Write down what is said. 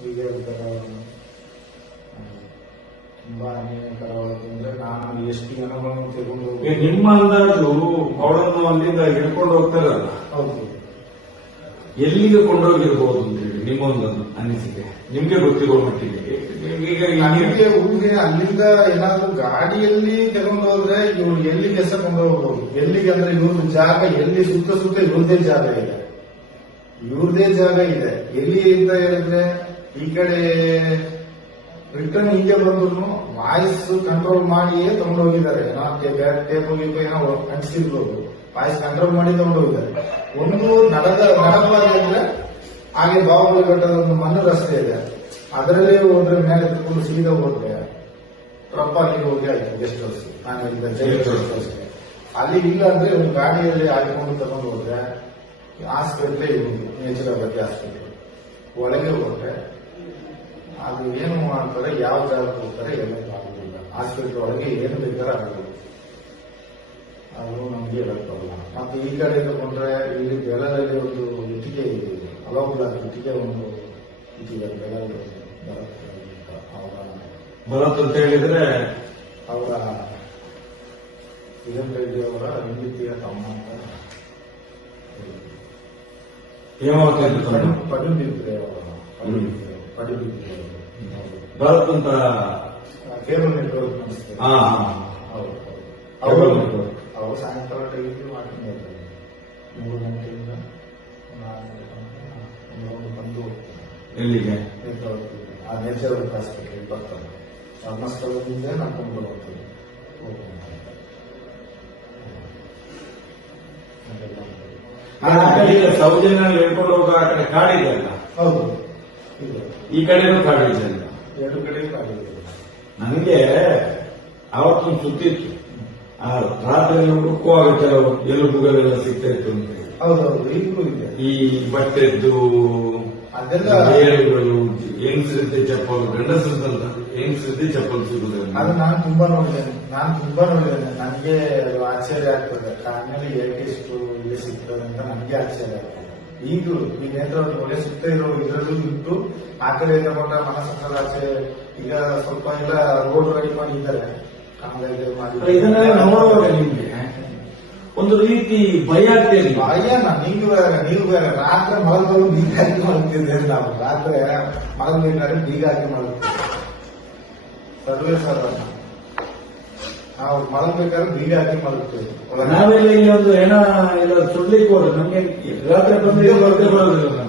ಹೀಗೆ ಒಂಥರ ತುಂಬಾ ಅನ್ಯಾಯಕರವಾದಂದ್ರೆ ನಾನು ಎಷ್ಟು ಜನಗಳನ್ನು ತೆಗೆದು ನಿಮ್ಮ ಅಂದಾಜು ಅವಳನ್ನು ಅಲ್ಲಿಂದ ಹಿಡ್ಕೊಂಡು ಹೋಗ್ತಾರಲ್ಲ, ಹೌದು ಎಲ್ಲಿಗೆ ಕೊಂಡೋಗಿರ್ಬೋದು ಅಂತ ಹೇಳಿ ನಿಮ್ಮ ಒಂದು ಅನಿಸಿಕೆ, ನಿಮ್ಗೆ ಗೊತ್ತಿರೋ ಮಟ್ಟಿಗೆ. ಈಗ ನನಗೆ ಊರಿಗೆ ಅಲ್ಲಿಂದ ಏನಾದ್ರು ಗಾಡಿಯಲ್ಲಿ ತಗೊಂಡು ಹೋದ್ರೆ ಇವ್ರು ಎಲ್ಲಿಗೆ ಎಸಕೊಂಡು ಹೋಗ್ಬೋದು, ಎಲ್ಲಿಗೆ ಅಂದ್ರೆ ಇವ್ರದ್ದು ಜಾಗ ಎಲ್ಲಿ ಸುತ್ತ ಇವ್ರದೇ ಜಾಗ ಇದೆ, ಎಲ್ಲಿ ಅಂತ ಹೇಳಿದ್ರೆ ಈ ಕಡೆ ರಿಟರ್ನ್ ಹಿಂಗೆ ಬಂದ್ರು ವಾಯ್ಸ್ ಕಂಟ್ರೋಲ್ ಮಾಡಿಯೇ ತಗೊಂಡೋಗಿದ್ದಾರೆ. ಟೇಬಲ್ ಏನೋ ಅಂಟಿಸಿರ್ಬೋದು, ವಾಯ್ಸ್ ಕಂಟ್ರೋಲ್ ಮಾಡಿ ತಗೊಂಡೋಗಿದ್ದಾರೆ. ಒಂದು ನಡಪಾಗಿ ಅಂದ್ರೆ ಹಾಗೆ ಬಾಹುಬಲಿ ಬೆಟ್ಟದ ಒಂದು ಮಣ್ಣು ರಸ್ತೆ ಇದೆ, ಅದರಲ್ಲೇ ಹೋದ್ರೆ ಮೇಲೆ ಎತ್ಕೊಂಡು ಸೀದಾ ಹೋದ್ರೆ ಪ್ರೊಪ್ಪಾಗಿ ಹೋಗಿ ಆಯ್ತು ಗೆಸ್ಟ್ ಹೌಸ್. ನಾನು ಹೇಳಿದ ಜೈಲ್ ಗೆಸ್ಟ್ ಹೌಸ್ ಅಲ್ಲಿ ಇಲ್ಲ ಅಂದ್ರೆ ಒಂದು ಗಾಡಿಯಲ್ಲಿ ಹಾಕೊಂಡು ತಗೊಂಡು ಹೋದ್ರೆ ಹಾಸ್ಪಿಟ್ಲೇ ಇರುವುದು, ನೇಚುರೋಪತಿ ಹಾಸ್ಪಿಟಲ್ ಒಳಗೆ ಹೋದ್ರೆ ಅದು ಏನು ಮಾಡ್ತಾರೆ, ಯಾವ ಜಾಗಕ್ಕೆ ಹೋಗ್ತಾರೆ ಎಲ್ಲ ಆಗುದಿಲ್ಲ. ಹಾಸ್ಪಿಟಲ್ ಒಳಗೆ ಏನು ಬೇಕಾದ್ರೆ ಆಗುದಿಲ್ಲ, ಅದು ನಮ್ಗೆ ಹೇಳಕ್ಕಾಗಲ್ಲ. ಮತ್ತೆ ಈ ಕಡೆ ತಗೊಂಡ್ರೆ ಇಲ್ಲಿ ಬೆಳದಲ್ಲಿ ಒಂದು ಇಟ್ಟಿಗೆ ಇದೆ, ಹಲವು ಇಟ್ಟಿಗೆ ಒಂದು ಇಟ್ಟಿಗೆ ಬೆಳಗ್ಗೆ ಭರತ್ ಅಂತ ಹೇಳಿದ್ರೆ ಅವರ ಕಿರಣ್ ರೆಡ್ಡಿ ಅವರ ಹೆಂಡತಿಯ ತಮ್ಮ ಅಂತ ಪಡುಬಿದ್ರೆ ಭರತ್ ಅಂತ ಕೇಬಲ್ ನೆಟ್ವರ್ಕ್ ನಡೆಸ್ತಾರೆ. ಅವರು ಸಾಯಂಕಾಲ ಟೈಮಿಗೆ ಮಾಡ್ಕೊಂಡು ಇರ್ತಾರೆ, 3 ಗಂಟೆಯಿಂದ 4 ಗಂಟೆ ಬಂದು ಎಲ್ಲಿಗೆ ಆ ನೇಚರ್ ಹಾಸ್ಪಿಟಲ್ ಬರ್ತಾರೆ. ಧರ್ಮಸ್ಥಳದಿಂದ ನಡ್ಕೊಂಡು ಬರುವಂಥದ್ದು. ಸೌಜನ್ಯ ಹೇಳ್ಕೊಂಡು ಹೋಗೋ ಆ ಕಡೆ ಕಾಡಿದೆ ಅಲ್ಲ, ಹೌದು ಈ ಕಡೆನೂ ಕಾಡಿದೆ ಅಲ್ಲ, 2 ಕಡೆ ಕಾಡಿದೆ. ನನಗೆ ಅವತ್ತೊಂದು ಸುತ್ತಿತ್ತು, ಆ ರಾತ್ರಿ ಹುಡುಕುವಾಗ ಕೆಲವು ಎಲುಬುಗಳೆಲ್ಲ ಸಿಗ್ತಾ ಇತ್ತು ಅಂತ. ಹೌದೌದು, ಈಗಲೂ ಇದೆ. ಈ ಬಟ್ಟೆದ್ದು ಅದೆಲ್ಲ ಬೇರುಗಳು, ಹೆಂಗಸರಿದ್ದೆ ಚಪ್ಪಲು, ಗಂಡಸರಿದ್ದಂತ ಹೆಂಗಸರಿದ್ದೆ ಚಪ್ಪಲು ಸಿಗುವುದಿಲ್ಲ. ಅದು ನಾನು ತುಂಬಾ ನೋಡಿದ್ದೇನೆ. ನನಗೆ ಅದು ಆಶ್ಚರ್ಯ ಆಗ್ತದೆ. ಆಮೇಲೆ ಏಕೆ ಇಷ್ಟು ಇಲ್ಲಿ ಸಿಗ್ತದೆ ಅಂತ ನನಗೆ ಆಶ್ಚರ್ಯ ಆಗ್ತದೆ. ಈಗಲೂ ಈಗೇನಾದ್ರೂ ಒಳ್ಳೆ ಸಿಗ್ತಾ ಇರೋ ಇದರಲ್ಲೂ ಬಿಟ್ಟು ಆ ಕಡೆ ತಗೊಂಡ ಮನಸ್ಸೆ ಈಗ ಸ್ವಲ್ಪ ಎಲ್ಲ ರೋಡ್ ರೆಡಿ ಮಾಡಿದ್ದಾರೆ, ಕಾಮಗಾರಿ ಮಾಡಿ. ಇದನ್ನೆಲ್ಲ ನೋಡುವಾಗ ನಿಮ್ಗೆ ಒಂದು ರೀತಿ ಭಯ ಆಗ್ತೇನೆ. ಭಯನ ನೀವು ಬೇರೆ ರಾತ್ರಿ ಮಲಗಲು ಬೀಗ ಹಾಕಿ ಮಲಗ್ತಿದ್ದೇವೆ. ನಾವು ರಾತ್ರಿ ಮಲಗಬೇಕಾದ್ರೆ ಬೀಗ ಹಾಕಿ ಮಲಗ್ತೀವಿ. ಸರ್ವೇ ಸರ್ ನಾವು ಮಲಗಬೇಕಾದ್ರೆ ಬೀಗ ಹಾಕಿ ಮಲಗ್ತೀವಿ. ನಾವೆಲ್ಲ ಇಲ್ಲಿ ಒಂದು ಹೆಣ ಎಲ್ಲ ಸುಡ್ಲಿಕ್ಕೆ ಹೋದ್ರೆ ನಮ್ಗೆ ರಾತ್ರಿ ಬಂದು ಬರೋದಿಲ್ಲ.